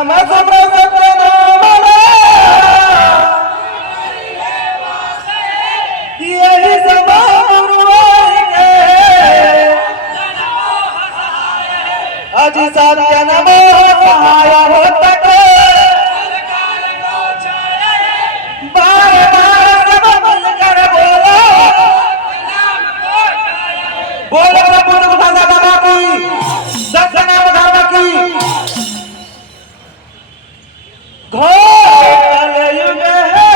नाम समर सत्य नाम यही समा अजी सत्य नमो सहाय होता बार बार सब मिलकर बोलो प्रभु दादा बाबा की सत्य नाम धर्म की घोर कलयुग है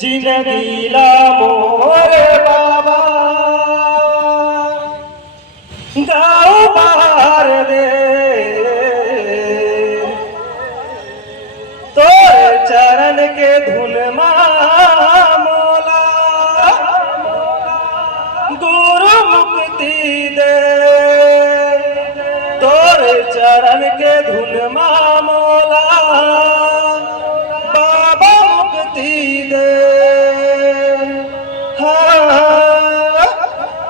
जिंदगीला मोरे बाबा गाँव बाहर दे तोरे चरण के धुन मोला गुरु मुक्ति दे तोरे चरण के धुन मोला बाबा मुक्ति दे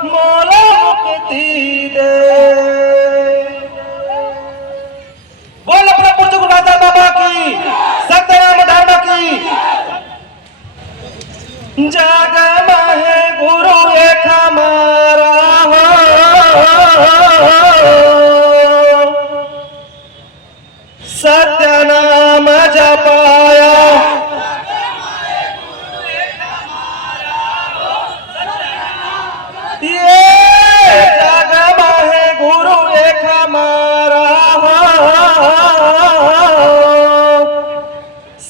मोला मुक्ति दे बोल अपना पुरजु गुरुदाता बाबा की सत्यनाम धर्म की जग महे गुरु एक हमारा सत्यनाम जपाया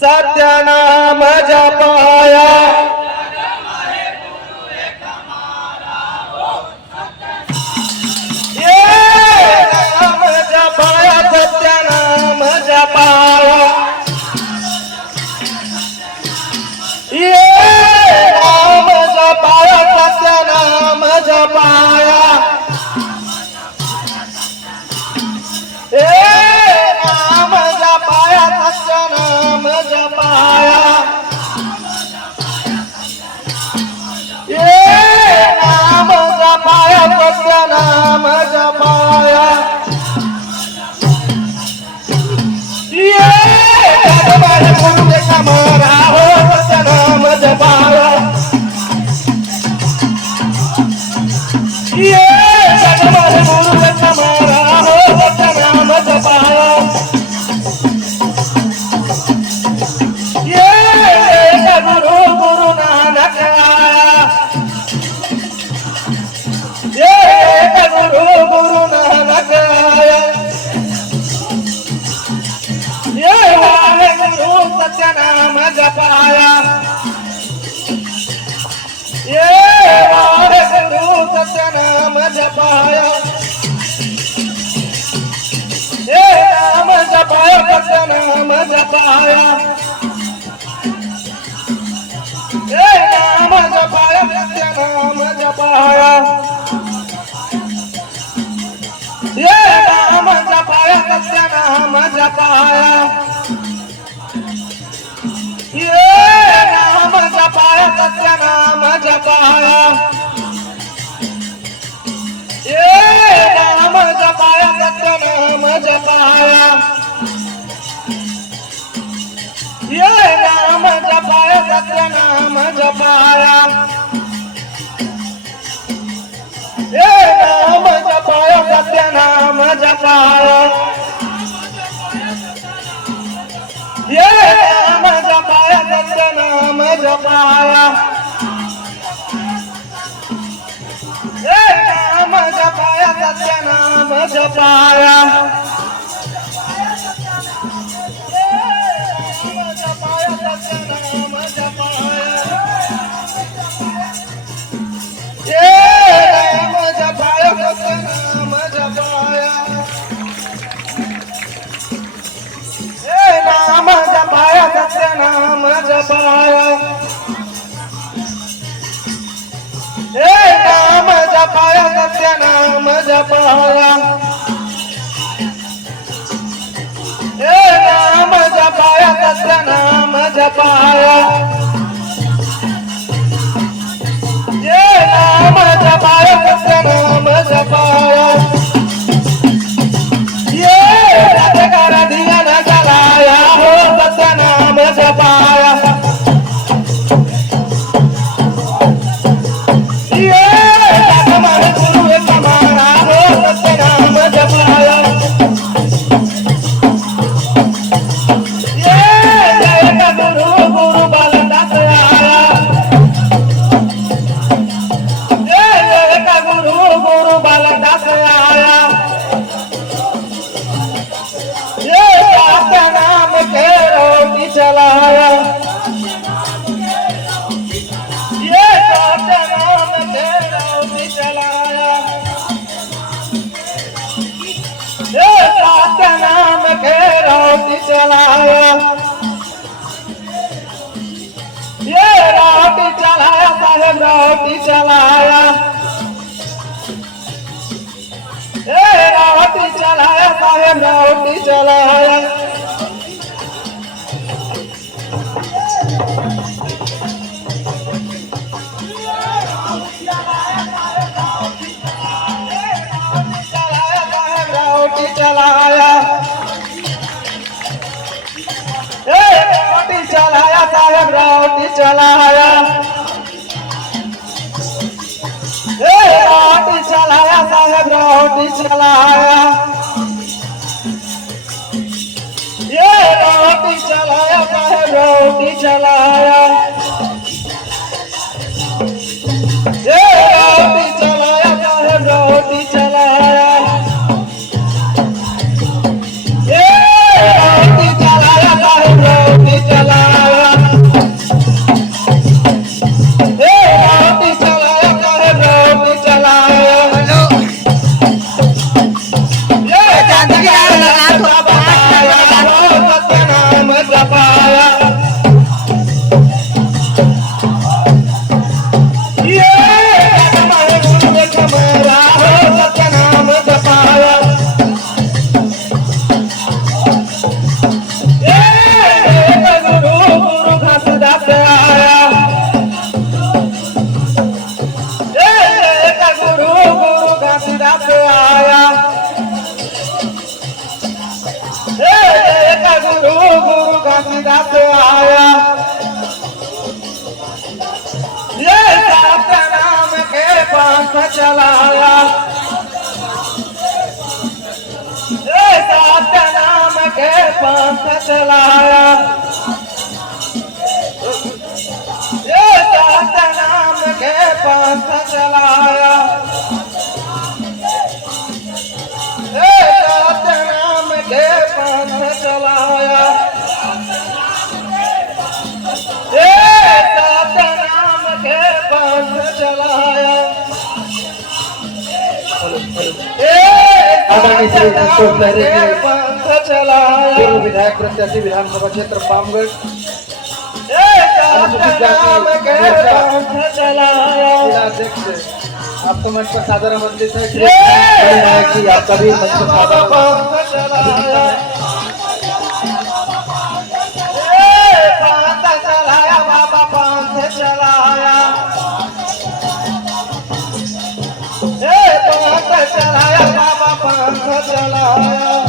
सत्यनाम जपाया ये नाम जपाया सत्यनाम जपाया ये नाम जपाया सत्यनाम जपाया नाम जपाया सत्यनाम जपाया नाम जपाया सत्यनाम जपाया गुरु ने हमारा हो सत्यनाम जपाया गुरु ने हमारा हो सत्यनाम जपाया गुरु गुरु नानक आया गुरु गुरु नानक आया गुरु सत्यनाम जपाया गुरु सत्यनाम जपाया नाम जपाया सत्यनाम जपाया नाम जपाया सत्यनाम जपाया नाम जपाया सत्यनाम जपाया नाम जपाया सत्यनाम जपाया नाम जपाया सत्यनाम जपाया नाम जपाया सत्यनाम जपाया नाम जपाया सत्यनाम जपाया नाम जपाया सत्यनाम जपाया नाम जपाया सत्यनाम जपाया नाम जपाया जपाया हे नाम जपाया सत्य नाम जपाया हे नाम जपाया सत्य नाम जपाया हे नाम जपाया सत्य नाम जपाया ये राधिका दिया न जलाया हो सत्य नाम जपाया ये हमारे गुरु हमारा हो सत्य नाम जपाया ये जय का गुरु गुरु बालदास आया ये जय का गुरु गुरु बालदास आया ये सत्य नाम के रोटी चलाया ये सत्य नाम के रोटी चलाया ये सत्य नाम के रोटी चलाया ये रोटी चलाया साहेब रोटी चलाया ये रोटी चलाया साहेब रोटी चलाया रोटी चलाया रोटी चलाया साहेब रोटी चलाया रोटी चलाया साहेब रोटी चलाया ये रोटी चलाया साहेब रोटी चलाया ये रोटी चलाया साहेब रोटी चलाया गुरु घासीदास आया ये सत्य नाम के पंथ चलाया ये सत्य नाम के पंथ चलाया ये सत्य नाम के पंथ चलाया ये सत्य नाम के पंथ चलाया ये सत्य नाम के पंथ चलाया आदरणीय श्री अशोक लहरे जी पंथ चलाया पूर्व विधायक प्रत्याशी विधानसभा क्षेत्र पामगढ़ ये सत्य नाम के पंथ चलाया जिलाध्यक्ष आपका मंच पर सादर आमंत्रित है ये विधायक जी आपका भी मंच पर सादर पंथ चलाया ये पंथ चलाया बाबा पंथ चलाया ये पंथ चलाया बाबा पंथ चलाया